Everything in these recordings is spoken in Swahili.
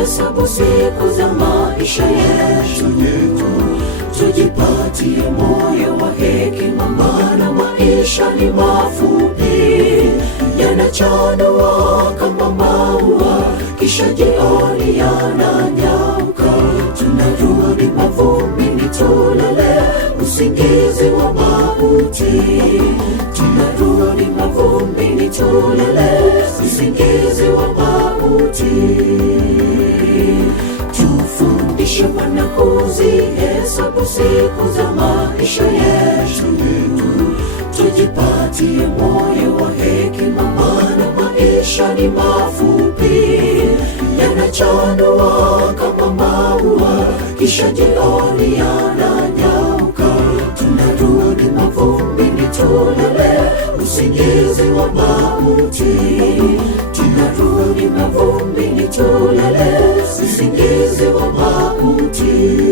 tuhesabu siku za maisha yetu, tujipatie moyo wa hekima, maana maisha ni mafupi, yanachanua kama maua, kisha jioni yananyauka. Tunarudi mavumbini tulale usingizi wa mauti, tunarudi mavumbini tulale usingizi wa mauti. Tufundishe Bwana kuzihesabu siku za maisha yetu, tujipatie moyo wa hekima, maana maisha ni mafupi, yanachanua kama maua, kisha jioni yananyauka. Tunarudi mavumbini tulale usingizi wa mauti, tunarudi mavumbini tulale usingizi wa mauti.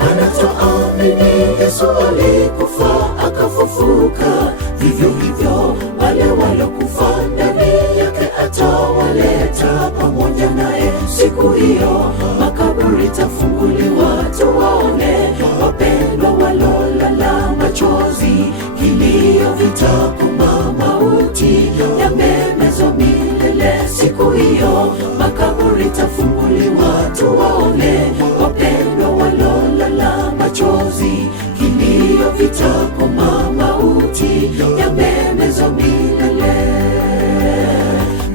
Anatuamini Yesu alikufa akafufuka, vivyo hivyo wale walokufa ndani yake atawaleta pamoja naye siku hiyo. Makaburi tafunguliwa tuwaone wapendwa walolala machozi, kilio vitakoma, mauti yamemezwa milele siku hiyo. Makaburi tafunguliwa tuwaone wapendwa walolala machozi, kilio vitakoma, mauti yamemezwa milele.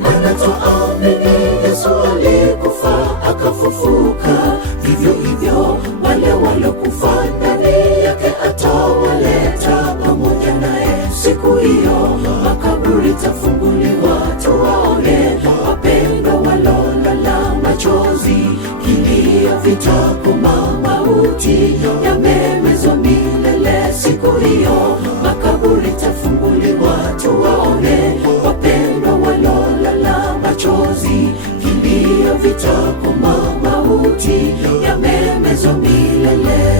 Anatuamini Yesu alikufa akafufuka, vivyo hivyo wale walokufa ndani yake atawaleta pamoja naye siku hiyo. Makaburi tafunguliwa tuwaone wapendwa walolala machozi, kilio vitakoma, mauti yamemezwa milele siku hiyo. Makaburi tafunguliwa tuwaone wapendwa walolala machozi, kilio vitakoma, mauti yamemezwa milele.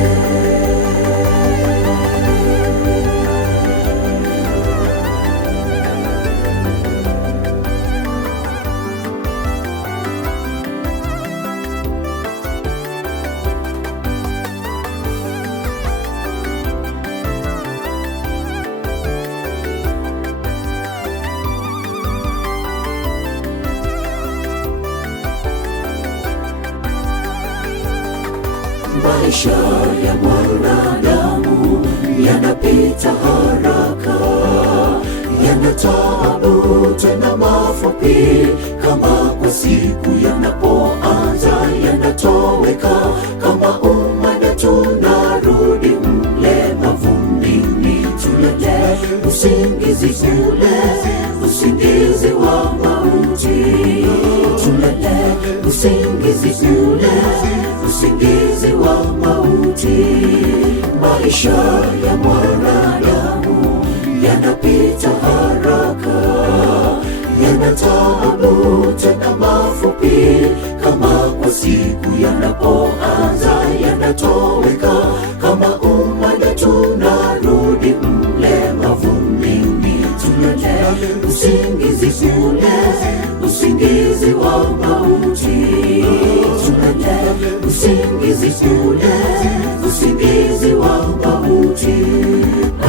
Maisha ya mwanadamu yanapita haraka, yana taabu tena mafupi, kama kwa siku yanapoanza yanatoweka kama umande. Tunarudi mle mavumbini tulale usingizi ule, usingizi wa mauti, tulale usingizi ule, usingizi wa mauti. Maisha ya mwanadamu yanapita haraka, yana taabu tena mafupi, kama kwa siku yanapoanza yanatoweka kama umande. Tunarudi mle mavumbini tulale usingizi ule, usingizi wa mauti, tulale usingizi ule, usingizi wa mauti.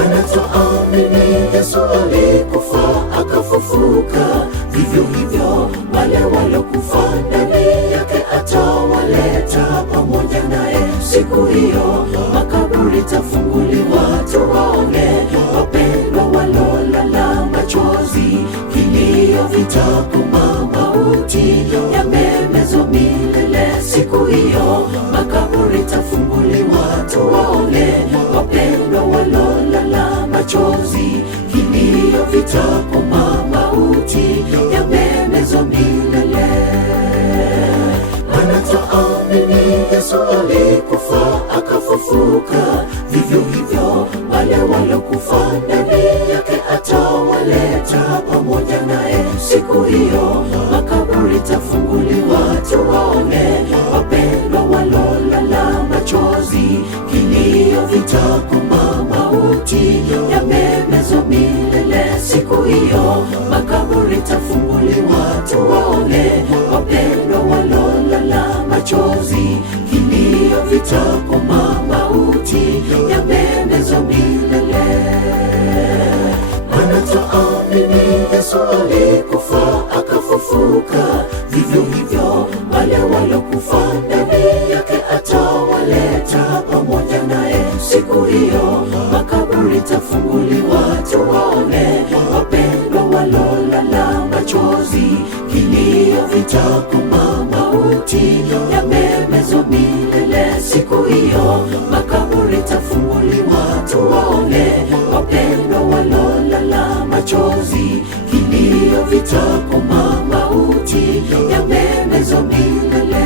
Anatuamini Yesu alikufa akafufuka, vivyo hivyo wale walokufa ndani yake atawaleta pamoja naye siku hiyo. Makaburi tafunguliwa tuwaone wapendwa walolala machozi, kilio vitakoma, mauti yamemezwa milele. siku hiyo makaburi tafunguliwa, tuwaone wapendwa walolala machozi. Kilio vitakoma, mauti yamemezwa milele. Anatuamini Yesu alikufa akafufuka, vivyo hivyo wale walokufa ndani yake atawaleta pamoja naye siku hiyo. Makaburi tafunguliwa, tuwaone wapendwa walolala machozi. Kilio vitakoma, mauti yamemezwa milele siku hiyo. Makaburi tafunguliwa, tuwaone wapendwa machozi, kilio vitakoma, mauti yamemezwa milele. Maana twaamini Yesu alikufa akafufuka, vivyo hivyo wale walokufa ndani yake atawaleta pamoja naye siku hiyo. Makaburi tafunguliwa, tuwaone wapendwa walolala machozi, kilio vitakoma, mauti yamemezwa milele siku hiyo. Makaburi tafunguliwa, tuwaone wapendwa walolala machozi, kilio vitakoma, mauti yamemezwa milele.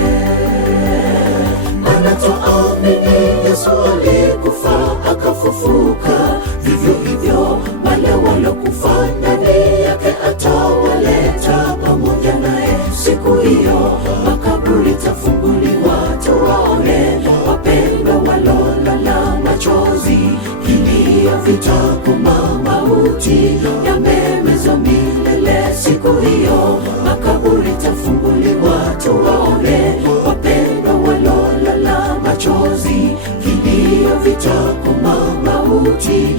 Maana twaamini Yesu alikufa akafufuka, vivyo hivyo wale walokufa ndani yake atawaleta pamoja naye siku hiyo. Makaburi tafunguliwa, tuwaone wapendwa walolala machozi, kilio vitakoma, mauti yamemezwa milele siku hiyo. Makaburi tafunguliwa, tuwaone wapendwa walolala machozi, kilio vitakoma, mauti